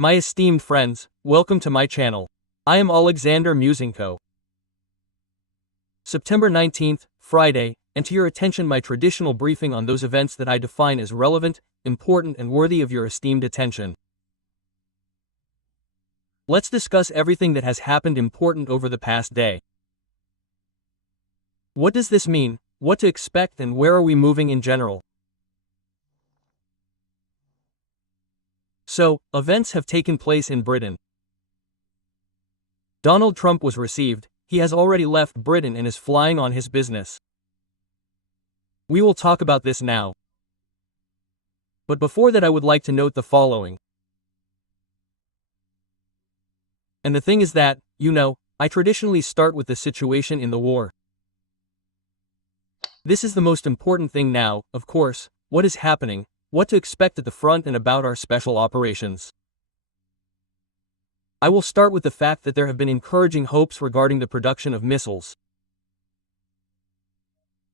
My esteemed friends, welcome to my channel. I am Alexander Musieyenko. September 19th, Friday, and to your attention my traditional briefing on those events that I define as relevant, important and worthy of your esteemed attention. Let's discuss everything that has happened important over the past day. What does this mean, what to expect and where are we moving in general? So, events have taken place in Britain. Donald Trump was received, he has already left Britain and is flying on his business. We will talk about this now. But before that I would like to note the following. And the thing is that, I traditionally start with the situation in the war. This is the most important thing now, of course, what is happening, what to expect at the front and about our special operations. I will start with the fact that there have been encouraging hopes regarding the production of missiles.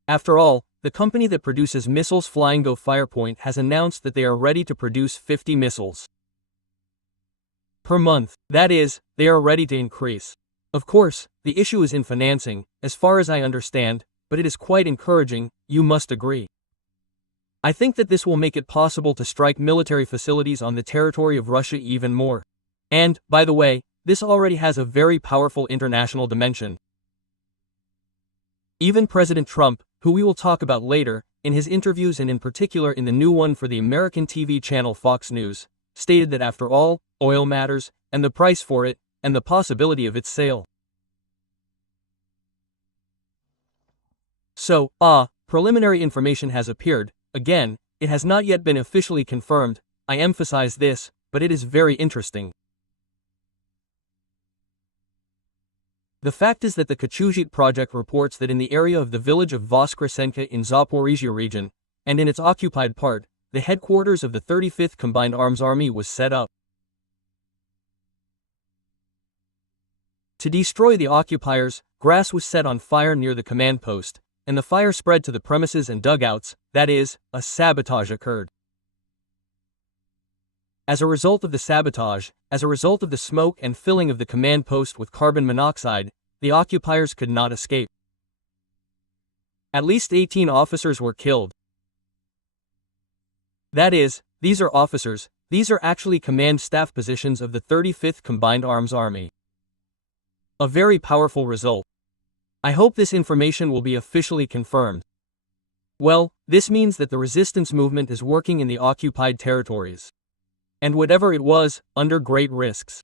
After all, the company that produces missiles Flying Go Firepoint has announced that they are ready to produce 50 missiles per month. That is, they are ready to increase. Of course, the issue is in financing, as far as I understand, but it is quite encouraging, you must agree. I think that this will make it possible to strike military facilities on the territory of Russia even more. And, by the way, this already has a very powerful international dimension. Even President Trump, who we will talk about later, in his interviews and in particular in the new one for the American TV channel Fox News, stated that after all, oil matters, and the price for it, and the possibility of its sale. So, preliminary information has appeared. Again, it has not yet been officially confirmed, I emphasize this, but it is very interesting. The fact is that the Kachuzhit project reports that in the area of the village of Voskresenka in Zaporizhia region, and in its occupied part, the headquarters of the 35th Combined Arms Army was set up. To destroy the occupiers, grass was set on fire near the command post, and the fire spread to the premises and dugouts, that is, a sabotage occurred. As a result of the sabotage, as a result of the smoke and filling of the command post with carbon monoxide, the occupiers could not escape. At least 18 officers were killed. That is, these are officers, these are actually command staff positions of the 35th Combined Arms Army. A very powerful result. I hope this information will be officially confirmed. Well, this means that the resistance movement is working in the occupied territories. And whatever it was, under great risks.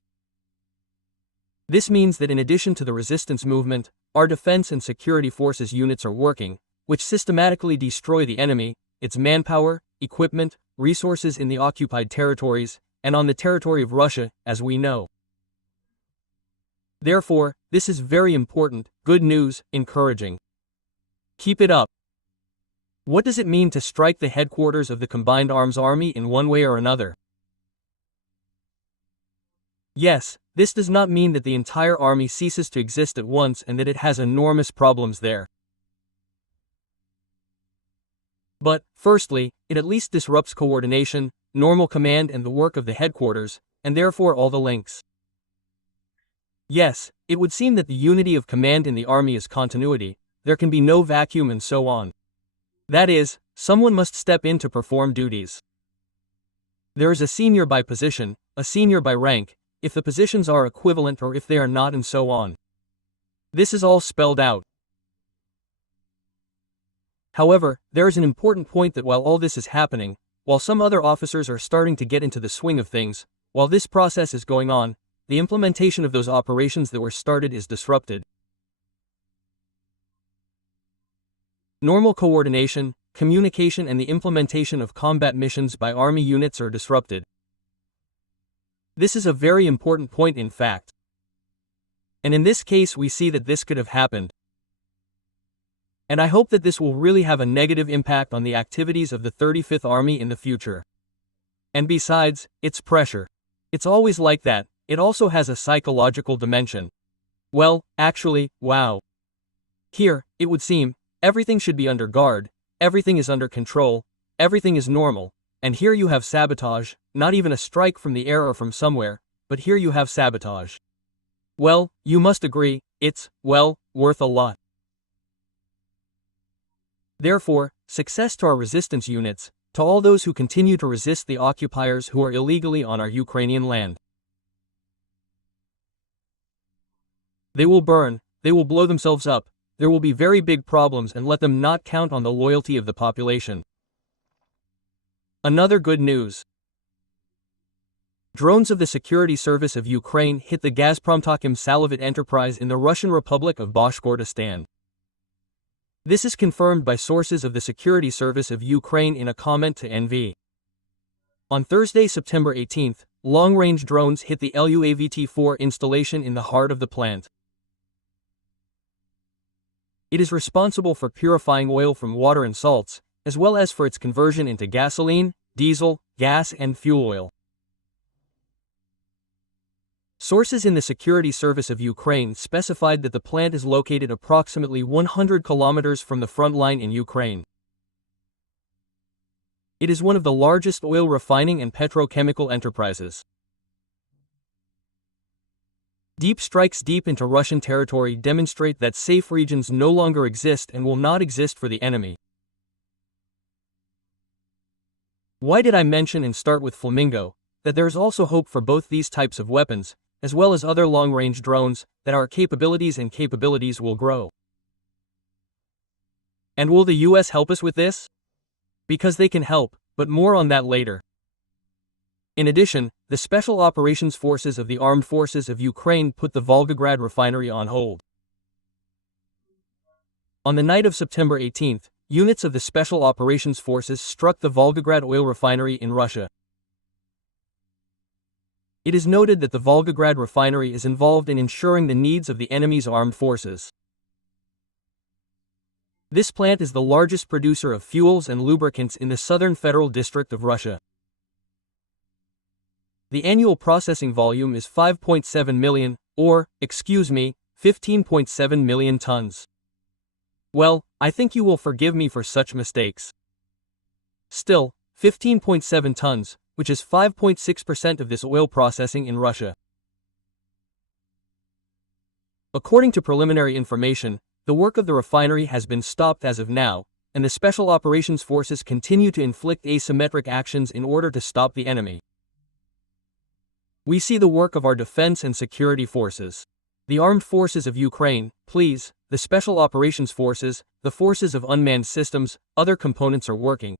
This means that in addition to the resistance movement, our defense and security forces units are working, which systematically destroy the enemy, its manpower, equipment, resources in the occupied territories, and on the territory of Russia, as we know. Therefore, this is very important, good news, encouraging. Keep it up. What does it mean to strike the headquarters of the Combined Arms Army in one way or another? Yes, this does not mean that the entire army ceases to exist at once and that it has enormous problems there. But, firstly, it at least disrupts coordination, normal command and the work of the headquarters, and therefore all the links. Yes, it would seem that the unity of command in the army is continuity, there can be no vacuum and so on. That is, someone must step in to perform duties. There is a senior by position, a senior by rank, if the positions are equivalent or if they are not and so on. This is all spelled out. However, there is an important point that while all this is happening, while some other officers are starting to get into the swing of things, while this process is going on, the implementation of those operations that were started is disrupted. Normal coordination, communication and the implementation of combat missions by army units are disrupted. This is a very important point in fact. And in this case we see that this could have happened. And I hope that this will really have a negative impact on the activities of the 35th Army in the future. And besides, it's pressure. It's always like that. It also has a psychological dimension. Well, actually, wow. Here, it would seem, everything should be under guard, everything is under control, everything is normal, And here you have sabotage, not even a strike from the air or from somewhere, but here you have sabotage. Well, you must agree, it's, well, worth a lot. Therefore, success to our resistance units, to all those who continue to resist the occupiers who are illegally on our Ukrainian land. They will burn, they will blow themselves up, there will be very big problems, and let them not count on the loyalty of the population. Another good news. Drones of the Security Service of Ukraine hit the Gazprom-Takim Salavat enterprise in the Russian Republic of Bashkortostan. This is confirmed by sources of the Security Service of Ukraine in a comment to NV. On Thursday, September 18th, long-range drones hit the LUAVT-4 installation in the heart of the plant. It is responsible for purifying oil from water and salts, as well as for its conversion into gasoline, diesel, gas, and fuel oil. Sources in the Security Service of Ukraine specified that the plant is located approximately 100 kilometers from the front line in Ukraine. It is one of the largest oil refining and petrochemical enterprises. Deep strikes deep into Russian territory demonstrate that safe regions no longer exist and will not exist for the enemy. Why did I mention and start with Flamingo that there is also hope for both these types of weapons, as well as other long-range drones, that our capabilities will grow? And will the US help us with this? Because they can help, but more on that later. In addition, the Special Operations Forces of the Armed Forces of Ukraine put the Volgograd refinery on hold. On the night of September 18th, units of the Special Operations Forces struck the Volgograd oil refinery in Russia. It is noted that the Volgograd refinery is involved in ensuring the needs of the enemy's armed forces. This plant is the largest producer of fuels and lubricants in the Southern Federal District of Russia. The annual processing volume is 5.7 million, or, 15.7 million tons. Well, I think you will forgive me for such mistakes. Still, 15.7 tons, which is 5.6% of this oil processing in Russia. According to preliminary information, the work of the refinery has been stopped as of now, and the Special Operations Forces continue to inflict asymmetric actions in order to stop the enemy. We see the work of our defense and security forces. The Armed Forces of Ukraine, please, the Special Operations Forces, the Forces of Unmanned Systems, other components are working.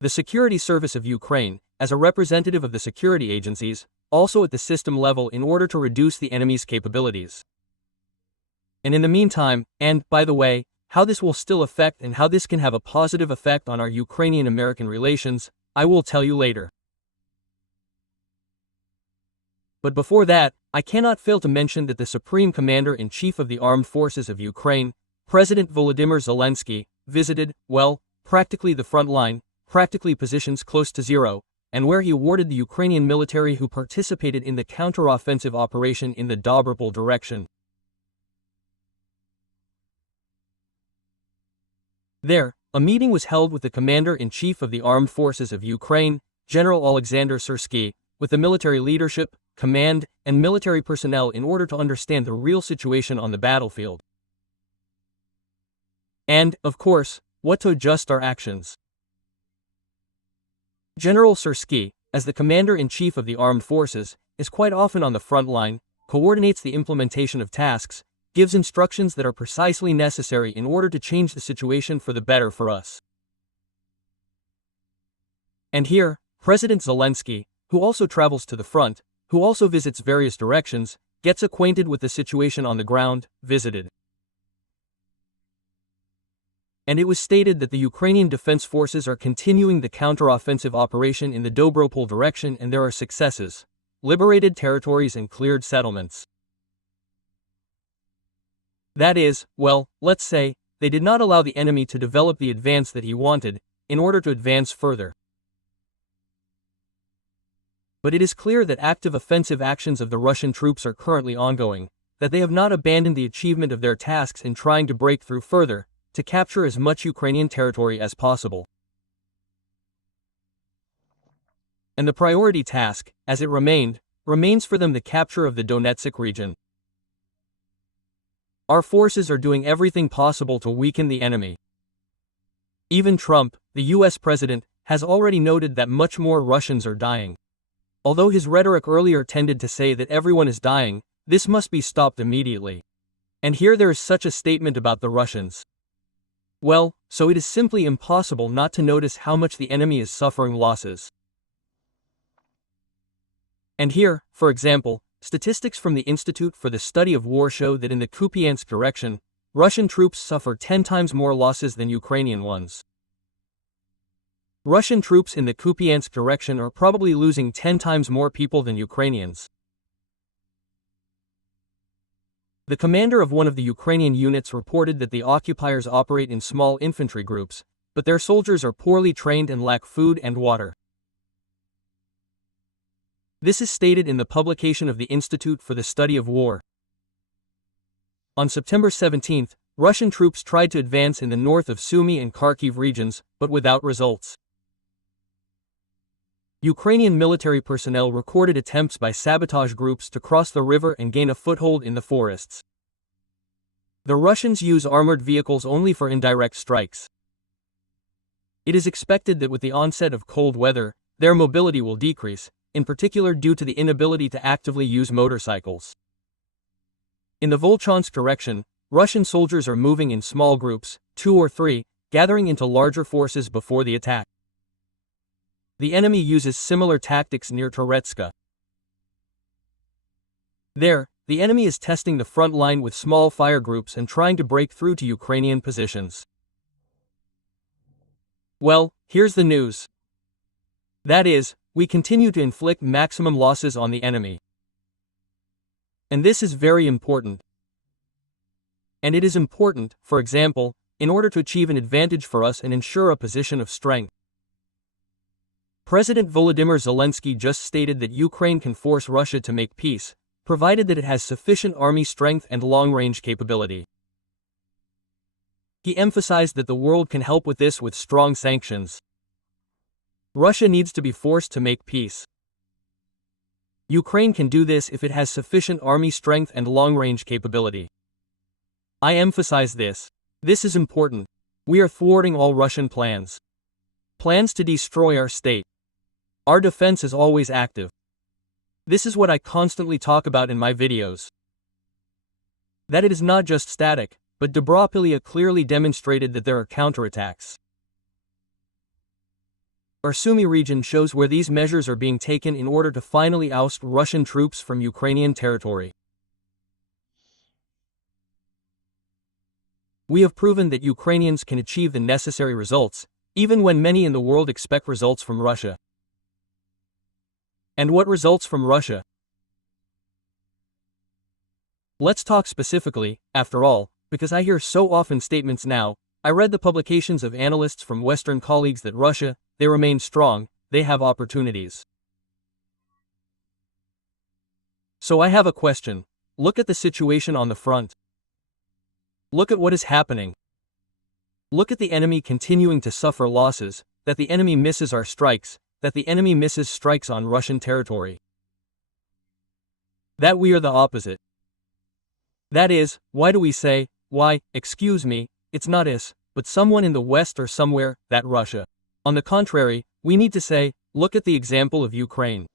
The Security Service of Ukraine, as a representative of the security agencies, also at the system level in order to reduce the enemy's capabilities. And in the meantime, and, by the way, how this will still affect and how this can have a positive effect on our Ukrainian-American relations, I will tell you later. But before that, I cannot fail to mention that the Supreme Commander-in-Chief of the Armed Forces of Ukraine, President Volodymyr Zelensky, visited, well, practically the front line, practically positions close to zero, and where he awarded the Ukrainian military who participated in the counter-offensive operation in the Dobropol direction. There, a meeting was held with the Commander-in-Chief of the Armed Forces of Ukraine, General Alexander Syrsky, with the military leadership, command, and military personnel in order to understand the real situation on the battlefield. And, of course, what to adjust our actions. General Syrsky, as the Commander-in-Chief of the Armed Forces, is quite often on the front line, coordinates the implementation of tasks, gives instructions that are precisely necessary in order to change the situation for the better for us. And here, President Zelensky, who also travels to the front, who also visits various directions, gets acquainted with the situation on the ground, visited. And it was stated that the Ukrainian Defense Forces are continuing the counter-offensive operation in the Dobropol direction and there are successes, liberated territories and cleared settlements. That is, well, let's say, they did not allow the enemy to develop the advance that he wanted, in order to advance further. But it is clear that active offensive actions of the Russian troops are currently ongoing, that they have not abandoned the achievement of their tasks in trying to break through further, to capture as much Ukrainian territory as possible. And the priority task, as it remains for them the capture of the Donetsk region. Our forces are doing everything possible to weaken the enemy. Even Trump, the US president, has already noted that much more Russians are dying. Although his rhetoric earlier tended to say that everyone is dying, this must be stopped immediately. And here there is such a statement about the Russians. Well, so it is simply impossible not to notice how much the enemy is suffering losses. And here, for example, statistics from the Institute for the Study of War show that in the Kup'yansk direction, Russian troops suffer 10 times more losses than Ukrainian ones. Russian troops in the Kup'yansk direction are probably losing 10 times more people than Ukrainians. The commander of one of the Ukrainian units reported that the occupiers operate in small infantry groups, but their soldiers are poorly trained and lack food and water. This is stated in the publication of the Institute for the Study of War. On September 17, Russian troops tried to advance in the north of Sumy and Kharkiv regions, but without results. Ukrainian military personnel recorded attempts by sabotage groups to cross the river and gain a foothold in the forests. The Russians use armored vehicles only for indirect strikes. It is expected that with the onset of cold weather, their mobility will decrease, in particular due to the inability to actively use motorcycles. In the Volchansk direction, Russian soldiers are moving in small groups, 2 or 3, gathering into larger forces before the attack. The enemy uses similar tactics near Toretska. There, the enemy is testing the front line with small fire groups and trying to break through to Ukrainian positions. Well, here's the news. That is, we continue to inflict maximum losses on the enemy. And this is very important. And it is important, for example, in order to achieve an advantage for us and ensure a position of strength. President Volodymyr Zelensky just stated that Ukraine can force Russia to make peace, provided that it has sufficient army strength and long-range capability. He emphasized that the world can help with this with strong sanctions. Russia needs to be forced to make peace. Ukraine can do this if it has sufficient army strength and long-range capability. I emphasize this. This is important. We are thwarting all Russian plans. Plans to destroy our state. Our defense is always active. This is what I constantly talk about in my videos. That it is not just static, but Dobropilia clearly demonstrated that there are counterattacks. Our Sumy region shows where these measures are being taken in order to finally oust Russian troops from Ukrainian territory. We have proven that Ukrainians can achieve the necessary results, even when many in the world expect results from Russia. And what results from Russia? Let's talk specifically, after all, because I hear so often statements now. I read the publications of analysts from Western colleagues that Russia, they remain strong, they have opportunities. So I have a question. Look at the situation on the front. Look at what is happening. Look at the enemy continuing to suffer losses, that the enemy misses our strikes, that the enemy misses strikes on Russian territory. That we are the opposite. That is, why do we say, why, excuse me, it's not us, but someone in the West or somewhere, that Russia. On the contrary, we need to say, look at the example of Ukraine.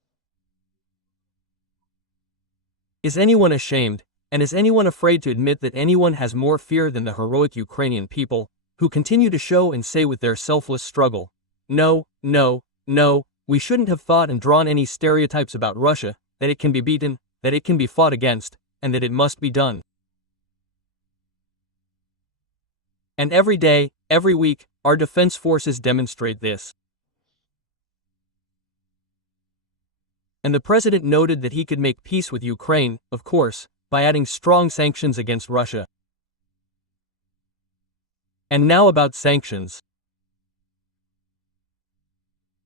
Is anyone ashamed, and is anyone afraid to admit that anyone has more fear than the heroic Ukrainian people, who continue to show and say with their selfless struggle, no, no, no, we shouldn't have thought and drawn any stereotypes about Russia, that it can be beaten, that it can be fought against, and that it must be done. And every day, every week, our defense forces demonstrate this. And the president noted that he could make peace with Ukraine, of course, by adding strong sanctions against Russia. And now about sanctions.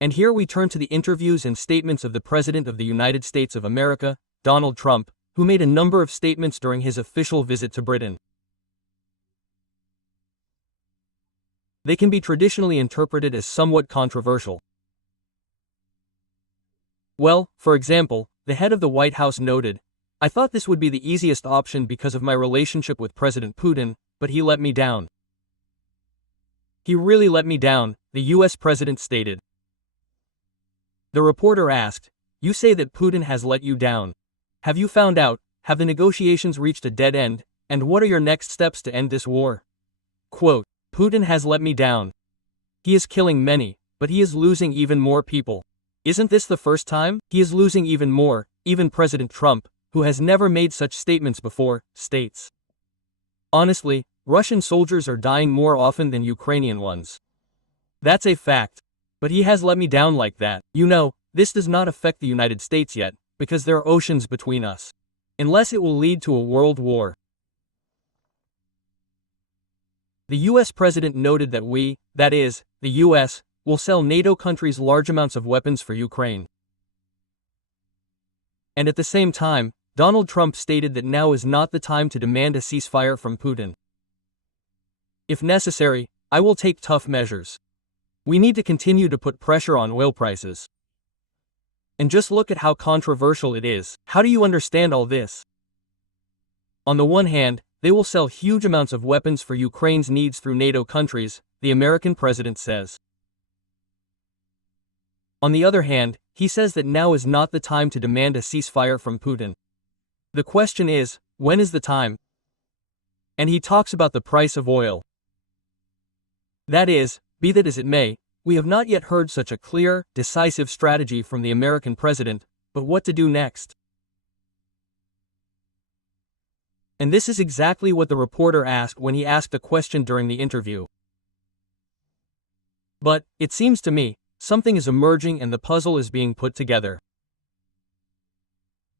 And here we turn to the interviews and statements of the President of the United States of America, Donald Trump, who made a number of statements during his official visit to Britain. They can be traditionally interpreted as somewhat controversial. Well, for example, the head of the White House noted, "I thought this would be the easiest option because of my relationship with President Putin, but he let me down." He really let me down, the US president stated. The reporter asked, "You say that Putin has let you down. Have you found out, have the negotiations reached a dead end, and what are your next steps to end this war?" Quote, "Putin has let me down. He is killing many, but he is losing even more people. Isn't this the first time? He is losing even more," even President Trump, who has never made such statements before, states. Honestly, Russian soldiers are dying more often than Ukrainian ones. That's a fact. But he has let me down like that. You know, this does not affect the United States yet, because there are oceans between us. Unless it will lead to a world war. The US president noted that we, that is, the US, will sell NATO countries large amounts of weapons for Ukraine. And at the same time, Donald Trump stated that now is not the time to demand a ceasefire from Putin. "If necessary, I will take tough measures. We need to continue to put pressure on oil prices." And just look at how controversial it is. How do you understand all this? On the one hand, they will sell huge amounts of weapons for Ukraine's needs through NATO countries, the American president says. On the other hand, he says that now is not the time to demand a ceasefire from Putin. The question is, when is the time? And he talks about the price of oil. That is, be that as it may, we have not yet heard such a clear, decisive strategy from the American president, but what to do next? And this is exactly what the reporter asked when he asked a question during the interview. But, it seems to me, something is emerging and the puzzle is being put together.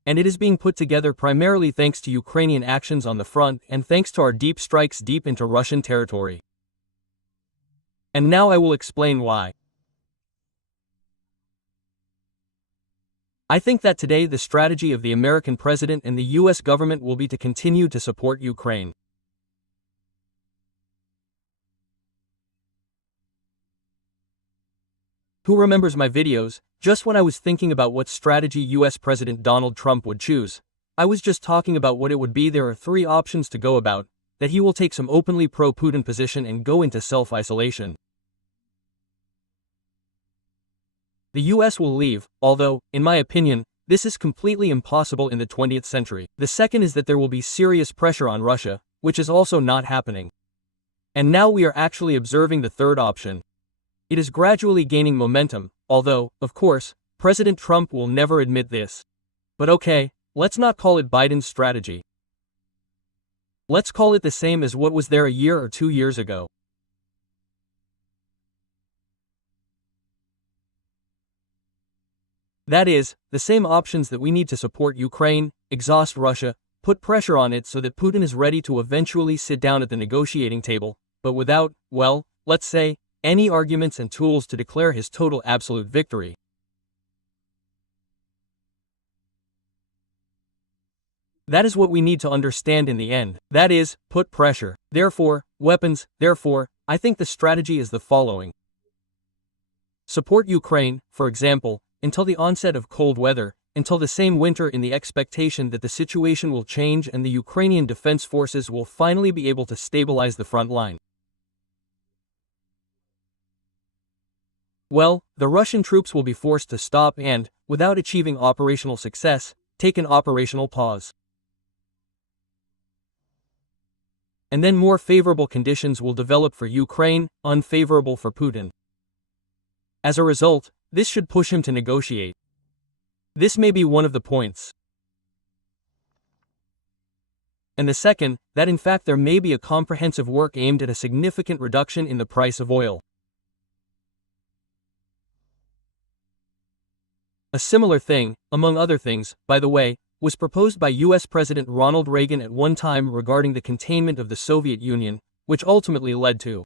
And it is being put together primarily thanks to Ukrainian actions on the front and thanks to our deep strikes deep into Russian territory. And now I will explain why. I think that today the strategy of the American president and the US government will be to continue to support Ukraine. Who remembers my videos? Just when I was thinking about what strategy US President Donald Trump would choose, I was just talking about what it would be. There are three options to go about, that he will take some openly pro-Putin position and go into self-isolation. The US will leave, although, in my opinion, this is completely impossible in the 20th century. The second is that there will be serious pressure on Russia, which is also not happening. And now we are actually observing the third option. It is gradually gaining momentum, although, of course, President Trump will never admit this. But okay, let's not call it Biden's strategy. Let's call it the same as what was there a year or 2 years ago. That is, the same options that we need to support Ukraine, exhaust Russia, put pressure on it so that Putin is ready to eventually sit down at the negotiating table, but without, well, let's say, any arguments and tools to declare his total absolute victory. That is what we need to understand in the end. That is, put pressure. Therefore, weapons. Therefore, I think the strategy is the following. Support Ukraine, for example, until the onset of cold weather, until the same winter in the expectation that the situation will change and the Ukrainian defense forces will finally be able to stabilize the front line. Well, the Russian troops will be forced to stop and, without achieving operational success, take an operational pause. And then more favorable conditions will develop for Ukraine, unfavorable for Putin. As a result, this should push him to negotiate. This may be one of the points. And the second, that in fact there may be a comprehensive work aimed at a significant reduction in the price of oil. A similar thing, among other things, by the way, was proposed by US President Ronald Reagan at one time regarding the containment of the Soviet Union, which ultimately led to.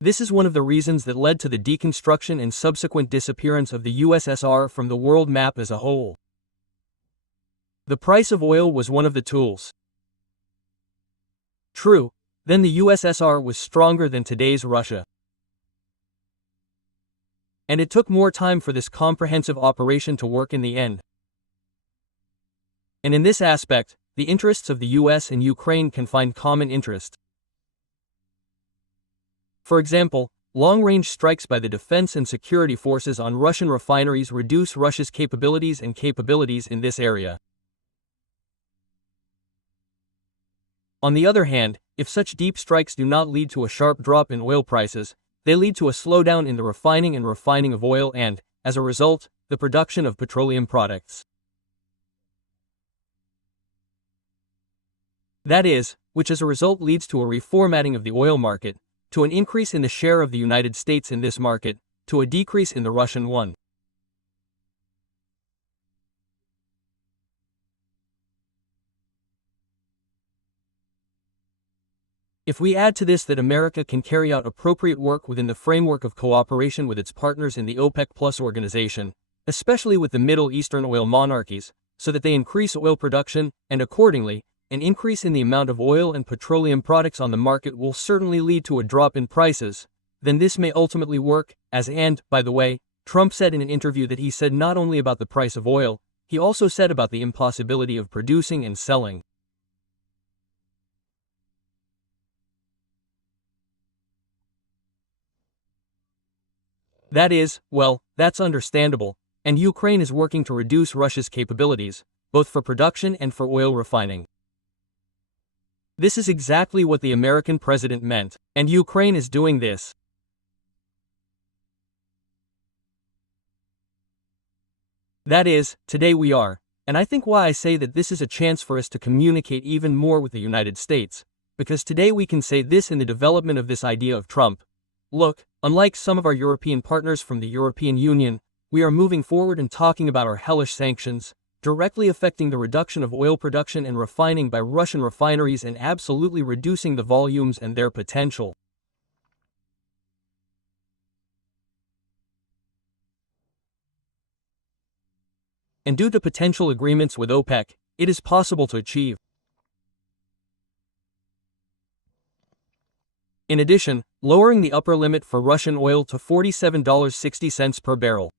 This is one of the reasons that led to the deconstruction and subsequent disappearance of the USSR from the world map as a whole. The price of oil was one of the tools. True, then the USSR was stronger than today's Russia. And it took more time for this comprehensive operation to work in the end. And in this aspect, the interests of the US and Ukraine can find common interest. For example, long-range strikes by the defense and security forces on Russian refineries reduce Russia's capabilities in this area. On the other hand, if such deep strikes do not lead to a sharp drop in oil prices, they lead to a slowdown in the refining of oil and, as a result, the production of petroleum products. That is, which as a result leads to a reformatting of the oil market, to an increase in the share of the United States in this market, to a decrease in the Russian one. If we add to this that America can carry out appropriate work within the framework of cooperation with its partners in the OPEC Plus organization, especially with the Middle Eastern oil monarchies, so that they increase oil production, and accordingly, an increase in the amount of oil and petroleum products on the market will certainly lead to a drop in prices, then this may ultimately work, by the way, Trump said in an interview that he said not only about the price of oil, he also said about the impossibility of producing and selling. That is, well, that's understandable, and Ukraine is working to reduce Russia's capabilities, both for production and for oil refining. This is exactly what the American president meant, and Ukraine is doing this. That is, today we are, and I think why I say that this is a chance for us to communicate even more with the United States, because today we can say this in the development of this idea of Trump. Look, unlike some of our European partners from the European Union, we are moving forward and talking about our hellish sanctions, directly affecting the reduction of oil production and refining by Russian refineries and absolutely reducing the volumes and their potential. And due to potential agreements with OPEC, it is possible to achieve. In addition, lowering the upper limit for Russian oil to $47.60 per barrel.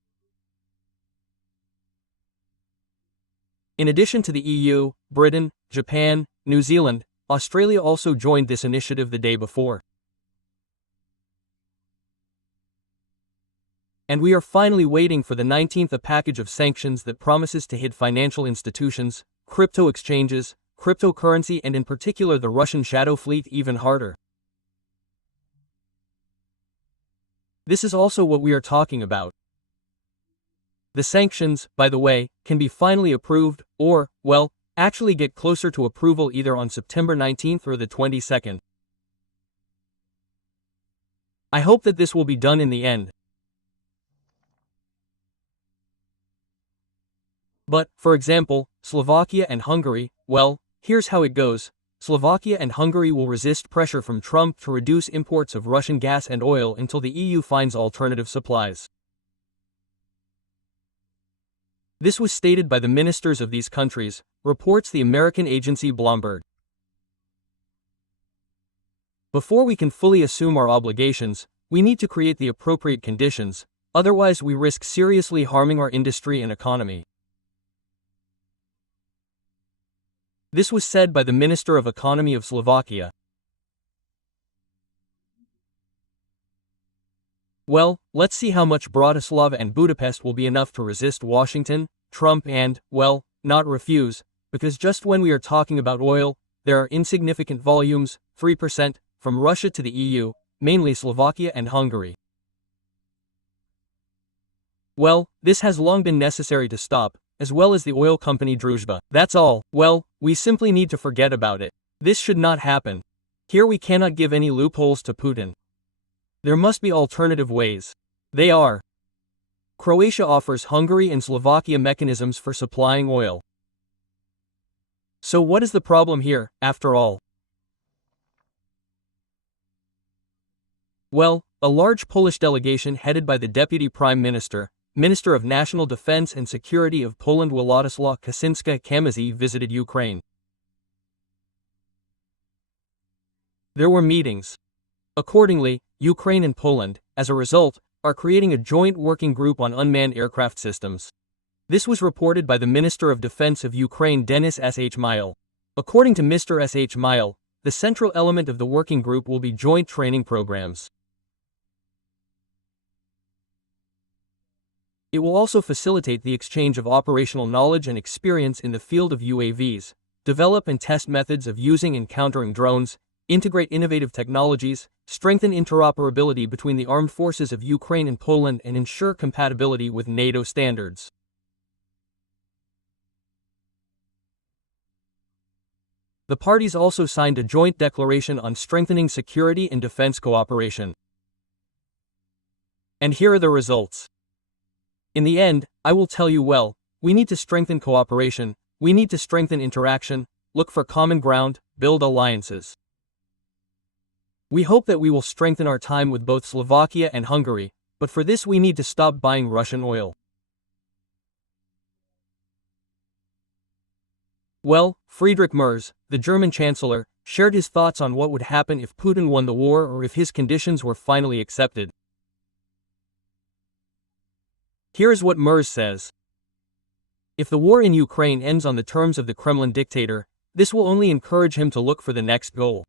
In addition to the EU, Britain, Japan, New Zealand, Australia also joined this initiative the day before. And we are finally waiting for the 19th package of sanctions that promises to hit financial institutions, crypto exchanges, cryptocurrency and in particular the Russian shadow fleet even harder. This is also what we are talking about. The sanctions, by the way, can be finally approved, or, well, actually get closer to approval either on September 19th or the 22nd. I hope that this will be done in the end. But, for example, Slovakia and Hungary, well, here's how it goes. Slovakia and Hungary will resist pressure from Trump to reduce imports of Russian gas and oil until the EU finds alternative supplies. This was stated by the ministers of these countries, reports the American agency Bloomberg. Before we can fully assume our obligations, we need to create the appropriate conditions, otherwise we risk seriously harming our industry and economy. This was said by the Minister of Economy of Slovakia. Well, let's see how much Bratislava and Budapest will be enough to resist Washington, Trump and, well, not refuse, because just when we are talking about oil, there are insignificant volumes, 3%, from Russia to the EU, mainly Slovakia and Hungary. Well, this has long been necessary to stop, as well as the oil company Druzhba. That's all. Well, we simply need to forget about it. This should not happen. Here we cannot give any loopholes to Putin. There must be alternative ways. They are. Croatia offers Hungary and Slovakia mechanisms for supplying oil. So what is the problem here, after all? Well, a large Polish delegation headed by the Deputy Prime Minister, Minister of National Defense and Security of Poland Władysław Kaczyński visited Ukraine. There were meetings. Accordingly, Ukraine and Poland, as a result, are creating a joint working group on unmanned aircraft systems. This was reported by the Minister of Defense of Ukraine Denis Shmyhal. According to Mr. Shmyhal, the central element of the working group will be joint training programs. It will also facilitate the exchange of operational knowledge and experience in the field of UAVs, develop and test methods of using and countering drones, integrate innovative technologies, strengthen interoperability between the armed forces of Ukraine and Poland, and ensure compatibility with NATO standards. The parties also signed a joint declaration on strengthening security and defense cooperation. And here are the results. In the end, I will tell you, well, we need to strengthen cooperation, we need to strengthen interaction, look for common ground, build alliances. We hope that we will strengthen our time with both Slovakia and Hungary, but for this we need to stop buying Russian oil. Well, Friedrich Merz, the German Chancellor, shared his thoughts on what would happen if Putin won the war or if his conditions were finally accepted. Here's what Merz says. If the war in Ukraine ends on the terms of the Kremlin dictator, this will only encourage him to look for the next goal.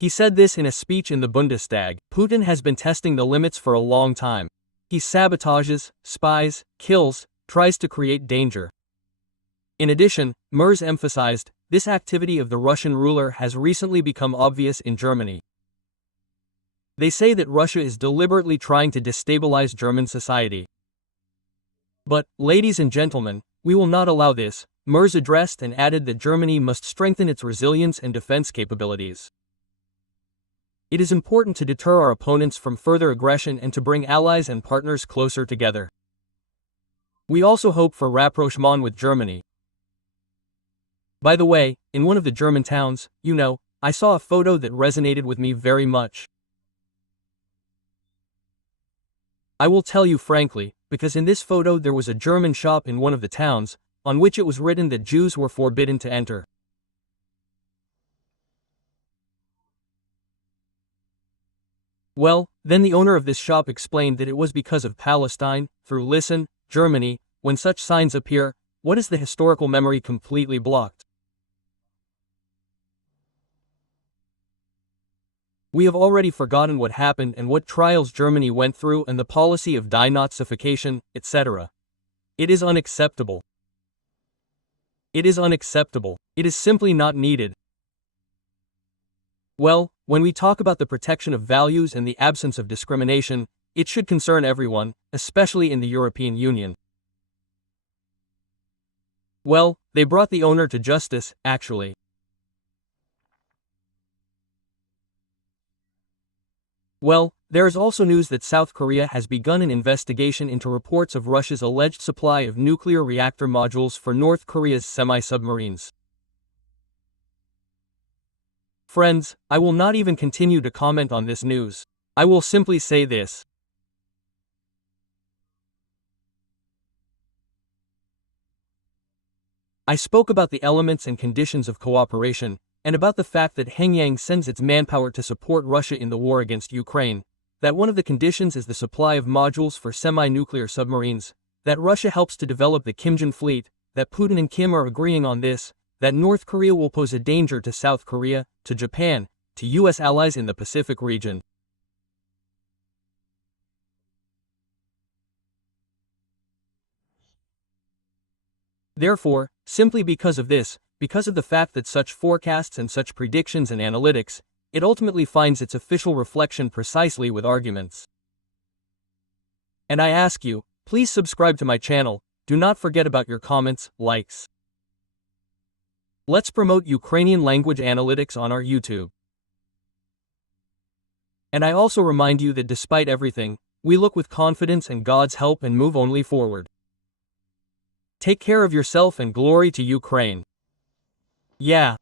He said this in a speech in the Bundestag. Putin has been testing the limits for a long time. He sabotages, spies, kills, tries to create danger. In addition, Merz emphasized, this activity of the Russian ruler has recently become obvious in Germany. They say that Russia is deliberately trying to destabilize German society. But, ladies and gentlemen, we will not allow this, Merz addressed and added that Germany must strengthen its resilience and defense capabilities. It is important to deter our opponents from further aggression and to bring allies and partners closer together. We also hope for rapprochement with Germany. By the way, in one of the German towns, I saw a photo that resonated with me very much. I will tell you frankly, because in this photo there was a German shop in one of the towns, on which it was written that Jews were forbidden to enter. Well, then the owner of this shop explained that it was because of Palestine, listen, Germany, when such signs appear, what is the historical memory completely blocked? We have already forgotten what happened and what trials Germany went through and the policy of denazification, etc. It is unacceptable. It is unacceptable. It is simply not needed. Well, when we talk about the protection of values and the absence of discrimination, it should concern everyone, especially in the European Union. Well, they brought the owner to justice, actually. Well, there is also news that South Korea has begun an investigation into reports of Russia's alleged supply of nuclear reactor modules for North Korea's semi-submarines. Friends, I will not even continue to comment on this news. I will simply say this. I spoke about the elements and conditions of cooperation, and about the fact that Pyongyang sends its manpower to support Russia in the war against Ukraine, that one of the conditions is the supply of modules for semi-nuclear submarines, that Russia helps to develop the Kimjin fleet, that Putin and Kim are agreeing on this, that North Korea will pose a danger to South Korea, to Japan, to US allies in the Pacific region. Therefore, simply because of this, because of the fact that such forecasts and such predictions and analytics, it ultimately finds its official reflection precisely with arguments. And I ask you, please subscribe to my channel, do not forget about your comments, likes. Let's promote Ukrainian language analytics on our YouTube. And I also remind you that despite everything, we look with confidence and God's help and move only forward. Take care of yourself and glory to Ukraine. Yeah.